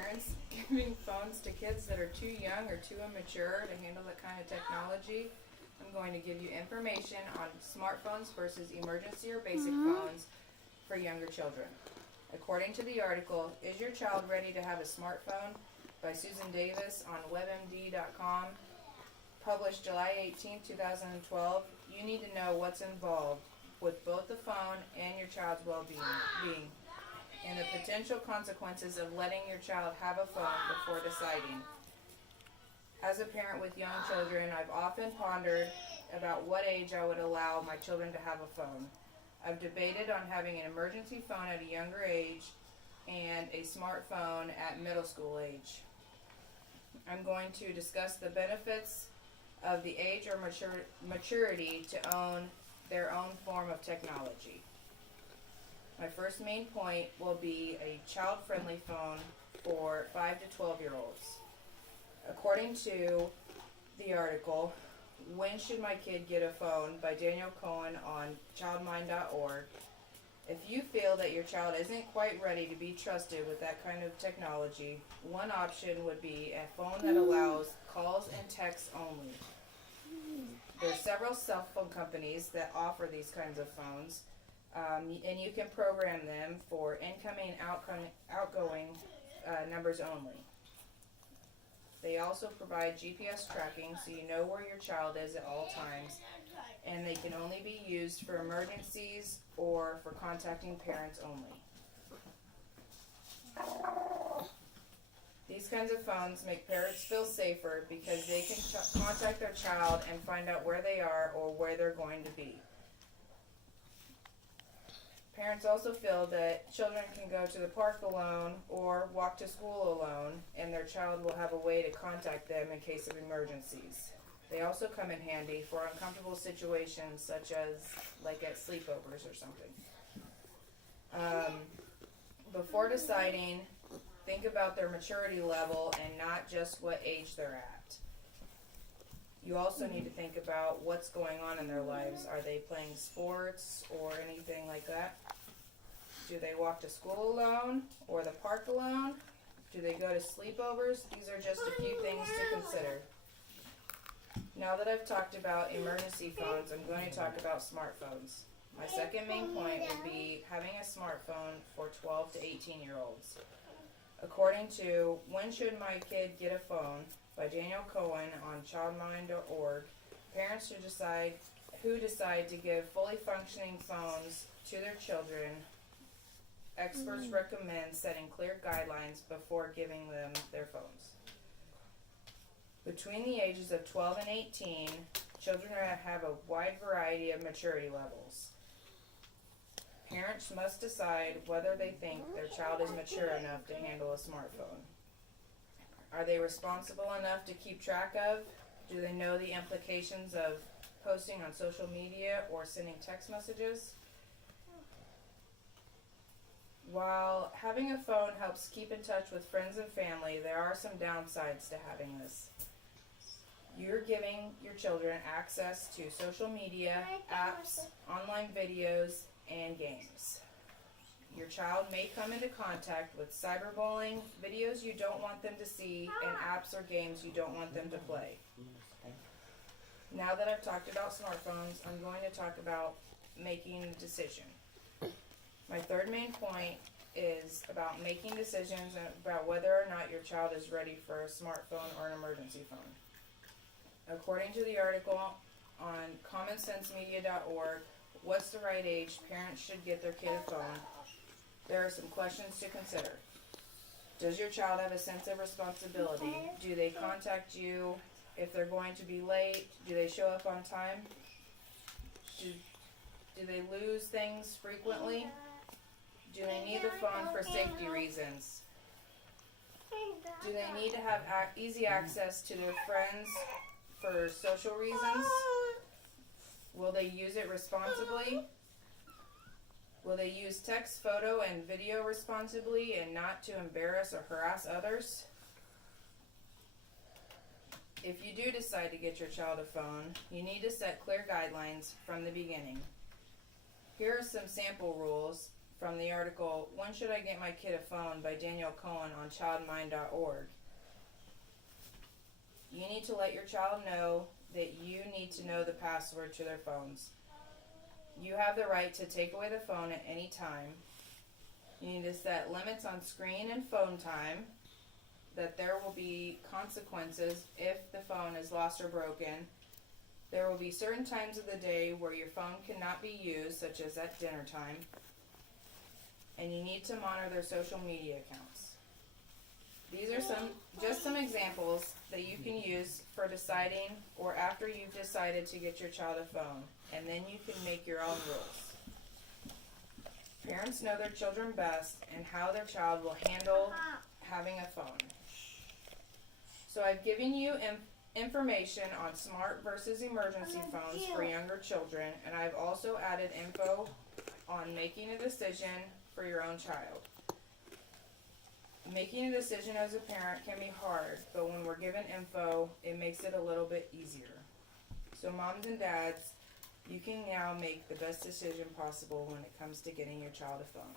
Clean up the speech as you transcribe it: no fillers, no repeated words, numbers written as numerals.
parents giving phones to kids that are too young or too immature to handle that kind of technology. I'm going to give you information on smartphones versus emergency or basic phones for younger children. According to the article, Is Your Child Ready to Have a Smartphone? By Susan Davis on webmd.com, published July 18, 2012, you need to know what's involved with both the phone and your child's well-being, and the potential consequences of letting your child have a phone before deciding. As a parent with young children, I've often pondered about what age I would allow my children to have a phone. I've debated on having an emergency phone at a younger age and a smartphone at middle school age. I'm going to discuss the benefits of the age or maturity to own their own form of technology. My first main point will be a child-friendly phone for 5 to 12-year-olds. According to the article, When Should My Kid Get a Phone? By Daniel Cohen on childmind.org. If you feel that your child isn't quite ready to be trusted with that kind of technology, one option would be a phone that allows calls and texts only. There are several cell phone companies that offer these kinds of phones, and you can program them for incoming and outgoing numbers only. They also provide GPS tracking so you know where your child is at all times, and they can only be used for emergencies or for contacting parents only. These kinds of phones make parents feel safer because they can contact their child and find out where they are or where they're going to be. Parents also feel that children can go to the park alone or walk to school alone, and their child will have a way to contact them in case of emergencies. They also come in handy for uncomfortable situations such as like at sleepovers or something. Before deciding, think about their maturity level and not just what age they're at. You also need to think about what's going on in their lives. Are they playing sports or anything like that? Do they walk to school alone or the park alone? Do they go to sleepovers? These are just a few things to consider. Now that I've talked about emergency phones, I'm going to talk about smartphones. My second main point would be having a smartphone for 12 to 18-year-olds. According to When Should My Kid Get a Phone? By Daniel Cohen on childmind.org, parents who decide to give fully functioning phones to their children. Experts recommend setting clear guidelines before giving them their phones. Between the ages of 12 and 18, children have a wide variety of maturity levels. Parents must decide whether they think their child is mature enough to handle a smartphone. Are they responsible enough to keep track of? Do they know the implications of posting on social media or sending text messages? While having a phone helps keep in touch with friends and family, there are some downsides to having this. You're giving your children access to social media, apps, online videos, and games. Your child may come into contact with cyberbullying, videos you don't want them to see, and apps or games you don't want them to play. Now that I've talked about smartphones, I'm going to talk about making a decision. My third main point is about making decisions about whether or not your child is ready for a smartphone or an emergency phone. According to the article on commonsensemedia.org, What's the Right Age? Parents Should Get Their Kid a Phone. There are some questions to consider. Does your child have a sense of responsibility? Do they contact you if they're going to be late? Do they show up on time? Do they lose things frequently? Do they need the phone for safety reasons? Do they need to have easy access to their friends for social reasons? Will they use it responsibly? Will they use text, photo, and video responsibly and not to embarrass or harass others? If you do decide to get your child a phone, you need to set clear guidelines from the beginning. Here are some sample rules from the article, When Should I Get My Kid a Phone by Danielle Cohen on childmind.org. You need to let your child know that you need to know the password to their phones. You have the right to take away the phone at any time. You need to set limits on screen and phone time, that there will be consequences if the phone is lost or broken. There will be certain times of the day where your phone cannot be used, such as at dinner time. And you need to monitor their social media accounts. These are just some examples that you can use for deciding or after you've decided to get your child a phone, and then you can make your own rules. Parents know their children best and how their child will handle having a phone. So I've given you information on smart versus emergency phones for younger children, and I've also added info on making a decision for your own child. Making a decision as a parent can be hard, but when we're given info, it makes it a little bit easier. So moms and dads, you can now make the best decision possible when it comes to getting your child a phone.